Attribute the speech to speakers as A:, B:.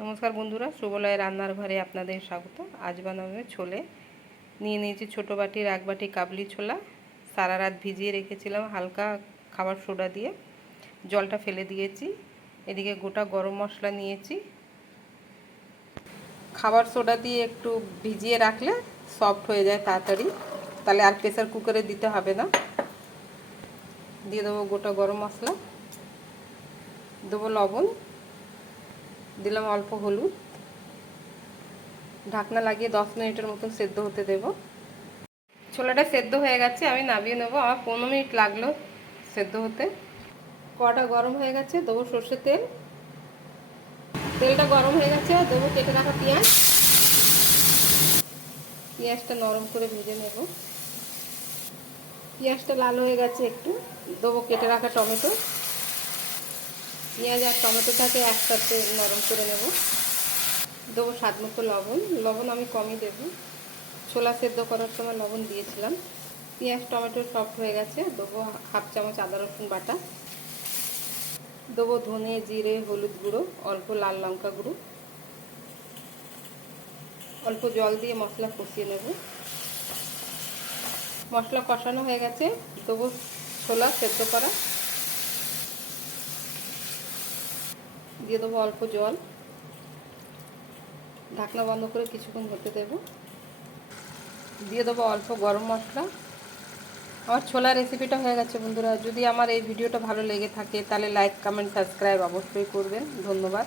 A: নমস্কার বন্ধুরা সুবলয় রান্নার ঘরে আপনাদের স্বাগত আজ বানাবে ছোলে। নিয়ে নিয়েছি ছোটো বাটির এক বাটি, কাবলি ছোলা। সারা রাত ভিজিয়ে রেখেছিলাম হালকা খাবার সোডা দিয়ে। জলটা ফেলে দিয়েছি। এদিকে গোটা গরম মশলা নিয়েছি। খাবার সোডা দিয়ে একটু ভিজিয়ে রাখলে সফট হয়ে যায় তাড়াতাড়ি। তাহলে আর প্রেসার কুকারে দিতে হবে না। দিয়ে দেবো গোটা গরম মশলা। দেবো লবণ। দিলাম অল্প হলুদ। ঢাকনা লাগিয়ে দশ মিনিটের মতন সেদ্ধ হতে দেব। ছোলাটা সেদ্ধ হয়ে গেছে, আমি নামিয়ে নেব। আমার পনেরো মিনিট লাগল সেদ্ধ হতে। কড়াটা গরম হয়ে গেছে, দেবো সর্ষের তেল। তেলটা গরম হয়ে গেছে, দেবো কেটে রাখা পেঁয়াজ। পেঁয়াজটা নরম করে ভেজে নেব। পেঁয়াজটা লাল হয়ে গেছে একটু, দেবো কেটে রাখা টমেটো। পেঁয়াজ আর টমেটোটাকে একসাথে নরম করে নেব। দেবো স্বাদ মতো লবণ। লবণ আমি কমই দেব। ছোলা সেদ্ধ করার সময় লবণ দিয়েছিলাম। পেঁয়াজ, টমেটো সফট হয়ে গেছে। দেবো হাফ চামচ আদা, রসুন বাটা। দেবো ধনে, জিরে, হলুদ গুঁড়ো, অল্প লাল লঙ্কা গুঁড়ো। অল্প জল দিয়ে মশলা কষিয়ে নেব। মশলা কষানো হয়ে গেছে। দেবো ছোলা সেদ্ধ করা। দিয়ে দেবো অল্প জল। ঢাকনা বন্ধ করে কিছুক্ষণ হতে দেব। দিয়ে দেবো অল্প গরম মশলা। আমার ছোলা রেসিপিটা হয়ে গেছে বন্ধুরা। যদি আমার এই ভিডিওটা ভালো লেগে থাকে, তাহলে লাইক কমেন্ট সাবস্ক্রাইব অবশ্যই করবেন। ধন্যবাদ।